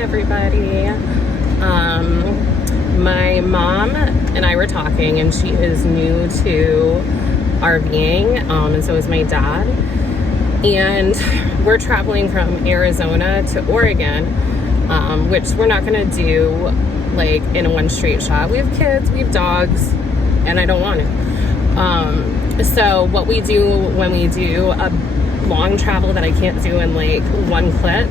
everybody. My mom and I were talking, and she is new to RVing, and so is my dad. And we're traveling from Arizona to Oregon, which we're not gonna do like in one straight shot. We have kids, we have dogs, and I don't want it. So what we do when we do a long travel that I can't do in like one clip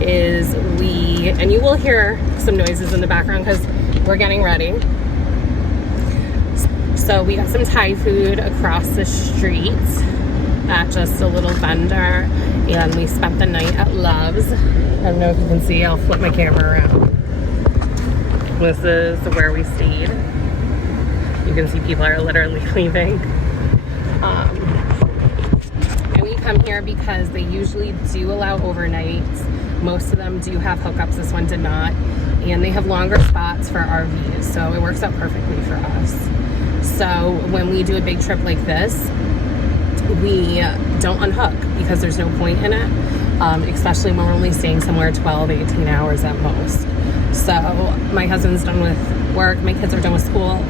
is and you will hear some noises in the background because we're getting ready. So we got some Thai food across the street at just a little vendor, and we spent the night at Love's. I don't know if you can see, I'll flip my camera around. This is where we stayed. You can see people are literally leaving. And we come here because they usually do allow overnights. Most of them do have hookups, this one did not. And they have longer spots for RVs, so it works out perfectly for us. So when we do a big trip like this, we don't unhook because there's no point in it, especially when we're only staying somewhere 12, 18 hours at most. So my husband's done with work, my kids are done with school.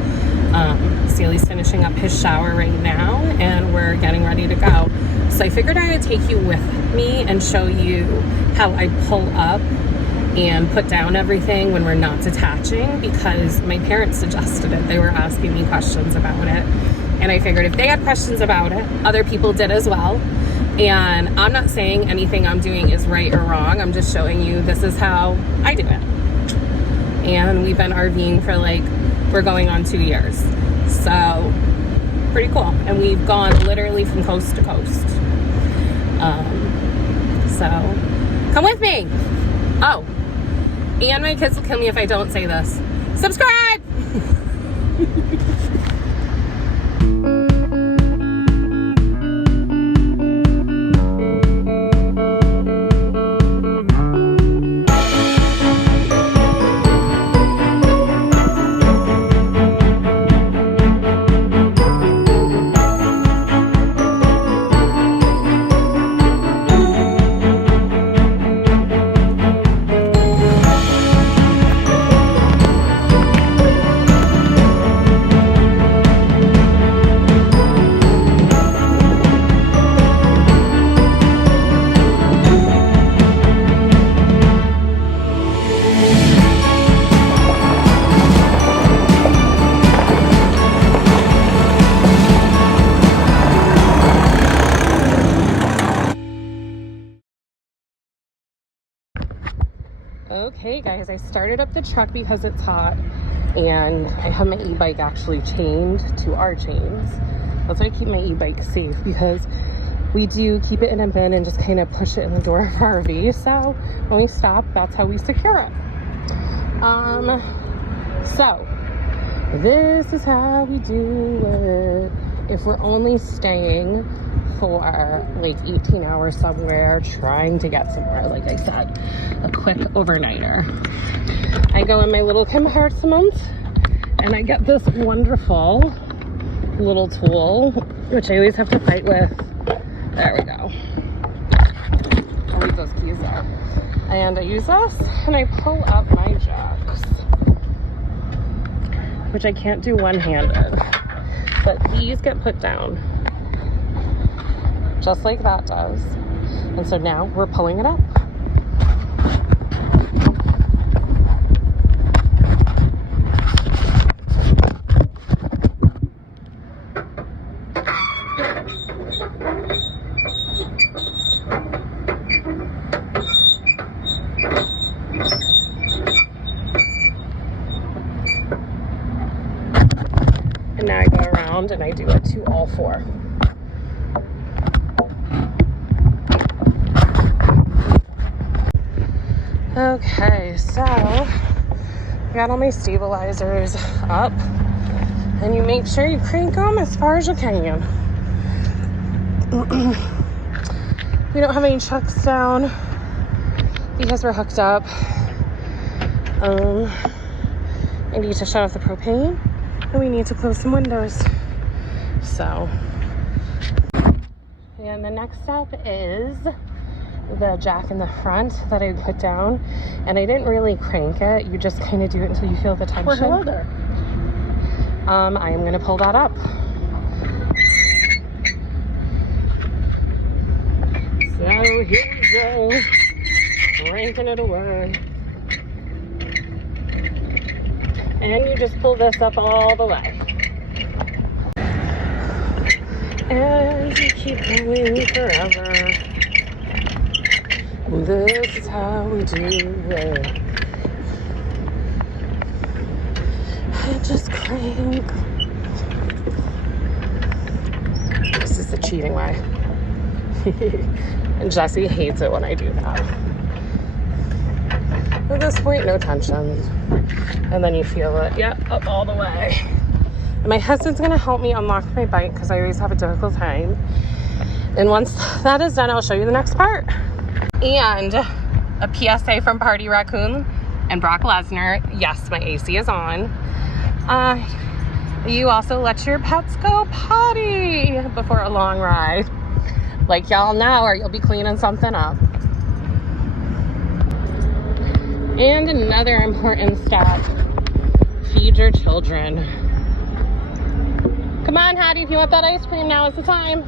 Sally's finishing up his shower right now, and we're getting ready to go. So I figured I would take you with me and show you how I pull up and put down everything when we're not detaching, because my parents suggested it. They were asking me questions about it, and I figured if they had questions about it, other people did as well. And I'm not saying anything I'm doing is right or wrong. I'm just showing you this is how I do it. And we've been RVing for we're going on 2 years. So pretty cool. And we've gone literally from coast to coast. So come with me. Oh, and my kids will kill me if I don't say this. Subscribe! Okay guys, I started up the truck because it's hot, and I have my e-bike actually chained to our chains. That's why I keep my e-bike safe, because we do keep it in a bin and just kind of push it in the door of our RV. So when we stop, that's how we secure it. So this is how we do it. If we're only staying for 18 hours somewhere, trying to get somewhere, like I said, a quick overnighter, I go in my little compartment and I get this wonderful little tool, which I always have to fight with. There we go. I'll leave those keys there. And I use this and I pull up my jacks, which I can't do one-handed, but these get put down just like that does. And so now we're pulling it up. And now I go around and I do it to all four. Okay, so I got all my stabilizers up, and you make sure you crank them as far as you can. We don't have any chucks down because we're hooked up. I need to shut off the propane, and we need to close some windows. So, and the next step is the jack in the front that I put down, and I didn't really crank it. You just kind of do it until you feel the tension. Well, hello there. I am gonna pull that up. So here we go, cranking it away. And you just pull this up all the way. And you keep going forever. This is how we do it. And just crank. This is the cheating way. And Jesse hates it when I do that. At this point, no tension. And then you feel it, up all the way. And my husband's gonna help me unlock my bike because I always have a difficult time. And once that is done, I'll show you the next part. And a PSA from Party Raccoon and Brock Lesnar. Yes, my AC is on. You also let your pets go potty before a long ride. Like y'all know, or you'll be cleaning something up. And another important step, feed your children. Come on, Hattie, if you want that ice cream, now is the time.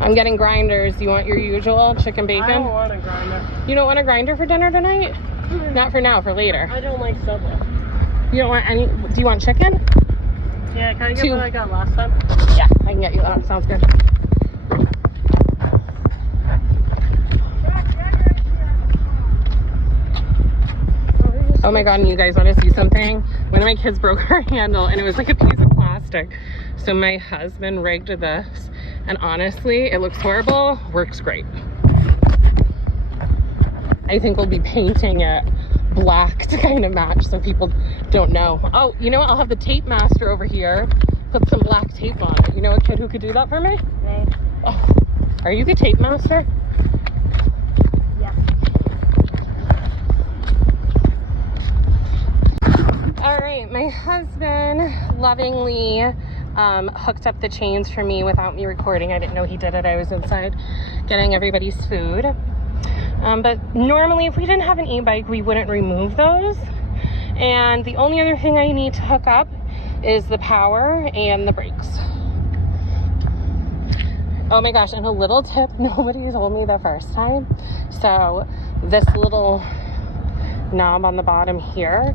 I'm getting grinders. You want your usual chicken bacon? I don't want a grinder. You don't want a grinder for dinner tonight? Not for now, for later. I don't like Subway. You don't want any, do you want chicken? Yeah, can I get what I got last time? Yeah, I can get you that. Sounds good. Oh my God, and you guys want to see something? One of my kids broke her handle and it was like a piece of plastic. So my husband rigged this, and honestly, it looks horrible, works great. I think we'll be painting it black to kind of match so people don't know. Oh, you know what? I'll have the tape master over here put some black tape on it. You know a kid who could do that for me? No. Oh, are you the tape master? Yeah. All right, my husband lovingly hooked up the chains for me without me recording. I didn't know he did it. I was inside getting everybody's food. But normally if we didn't have an e-bike, we wouldn't remove those. And the only other thing I need to hook up is the power and the brakes. Oh my gosh, and a little tip, nobody told me the first time. So this little knob on the bottom here,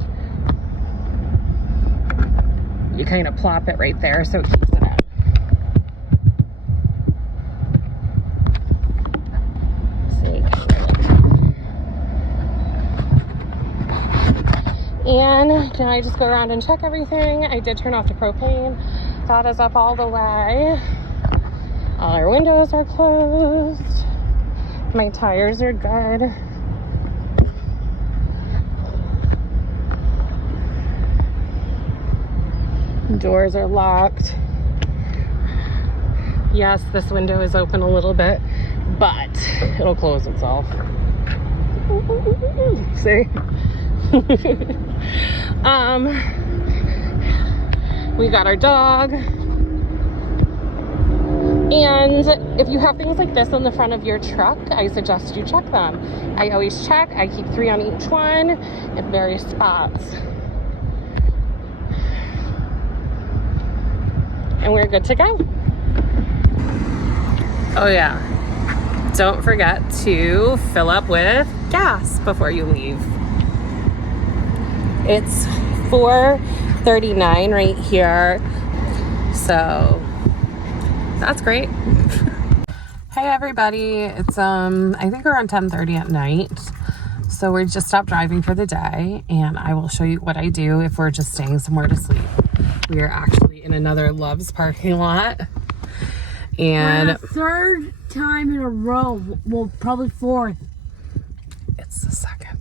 you kind of plop it right there so it keeps it in. And can I just go around and check everything? I did turn off the propane. That is up all the way. All our windows are closed. My tires are good. Doors are locked. Yes, this window is open a little bit, but it'll close itself. See? We got our dog. And if you have things like this on the front of your truck, I suggest you check them. I always check. I keep 3 on each one at various spots. And we're good to go. Oh yeah. Don't forget to fill up with gas before you leave. It's 4:39 right here. So that's great. Hey everybody. It's I think around 10:30 at night. So we just stopped driving for the day, and I will show you what I do if we're just staying somewhere to sleep. We are actually in another Love's parking lot. And for the third time in a row, well, probably fourth. It's the second.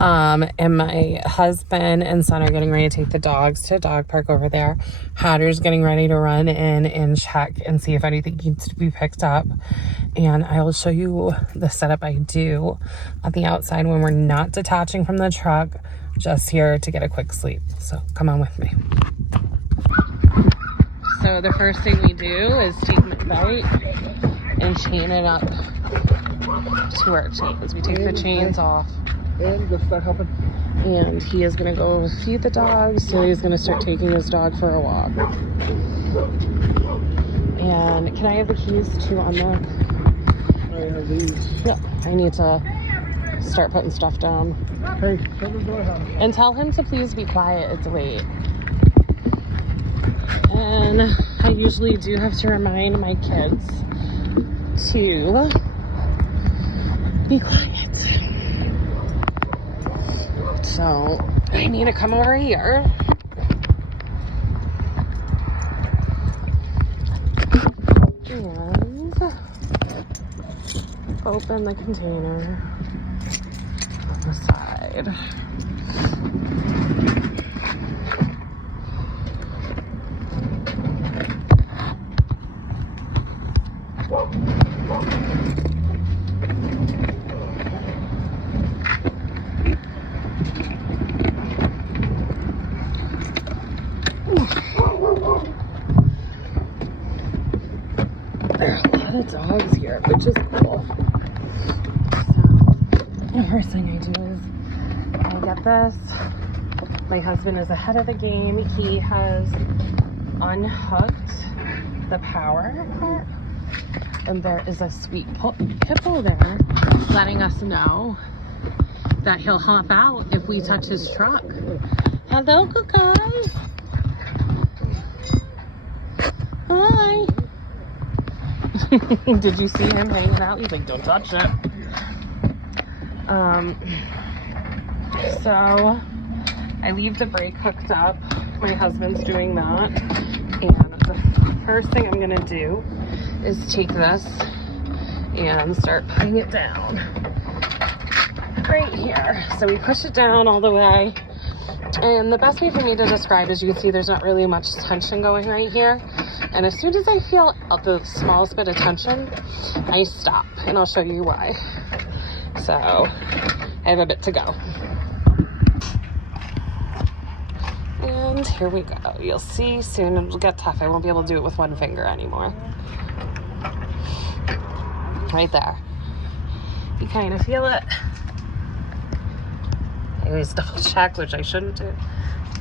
And my husband and son are getting ready to take the dogs to a dog park over there. Hatter's getting ready to run in and check and see if anything needs to be picked up. And I will show you the setup I do on the outside when we're not detaching from the truck, just here to get a quick sleep. So come on with me. So the first thing we do is take my bike and chain it up to our chains. We take the chains off. And go start helping. And he is gonna go feed the dogs. So he's gonna start taking his dog for a walk. And can I have the keys to unlock? I have these. Yep. I need to start putting stuff down. Hey, shut the door, honey. And tell him to please be quiet. It's late. And I usually do have to remind my kids to be quiet. So I need to come over here. And open the container on the side. There are a lot of dogs here, which is cool. So, the first thing I do is I get this. My husband is ahead of the game. He has unhooked the power part, and there is a sweet hippo there letting us know that he'll hop out if we touch his truck. Hello, good guy. Hi. Did you see him hanging out? He's like, don't touch it. So I leave the brake hooked up. My husband's doing that. And the first thing I'm gonna do is take this and start putting it down right here. So we push it down all the way. And the best way for me to describe is you can see there's not really much tension going right here. And as soon as I feel the smallest bit of tension, I stop. And I'll show you why. So I have a bit to go. And here we go. You'll see soon it'll get tough. I won't be able to do it with one finger anymore. Right there. You kind of feel it. I always double check, which I shouldn't do.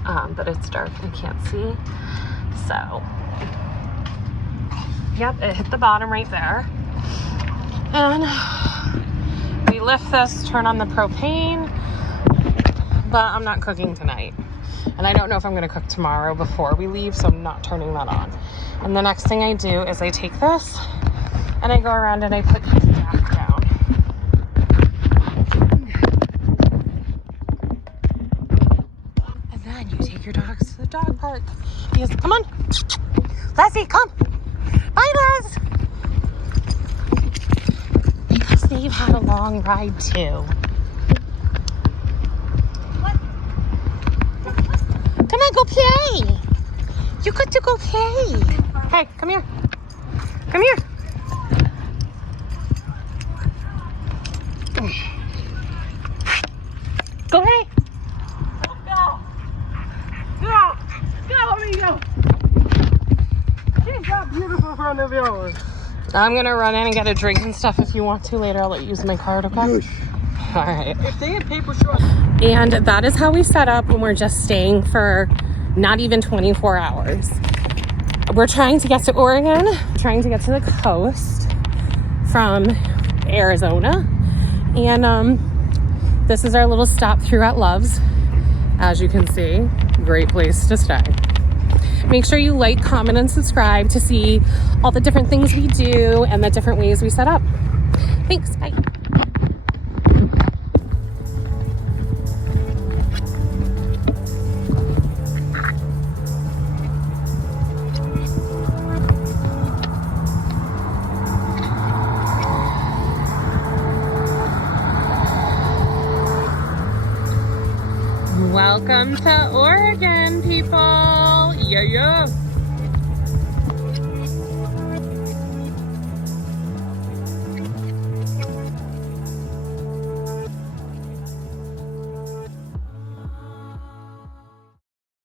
But it's dark and I can't see. So, yep, it hit the bottom right there. And we lift this, turn on the propane, but I'm not cooking tonight. And I don't know if I'm gonna cook tomorrow before we leave, so I'm not turning that on. And the next thing I do is I take this and I go around and I put these back down. And then you take your dogs to the dog park. Because, come on, Leslie, come. Bye, Les. Because they've had a long ride too. Come on, go play. You got to go play. Hey, come here. Come here. Go ahead. Go! Go! Go, amigo! She's that beautiful friend of yours. I'm gonna run in and get a drink and stuff if you want to later. I'll let you use my card, okay? Good. All right. If they had paper shorts. And that is how we set up when we're just staying for not even 24 hours. We're trying to get to Oregon, trying to get to the coast from Arizona. And this is our little stop through at Love's. As you can see, great place to stay. Make sure you like, comment, and subscribe to see all the different things we do and the different ways we set up. Thanks, bye. Welcome to Oregon, people. Yeah, yeah.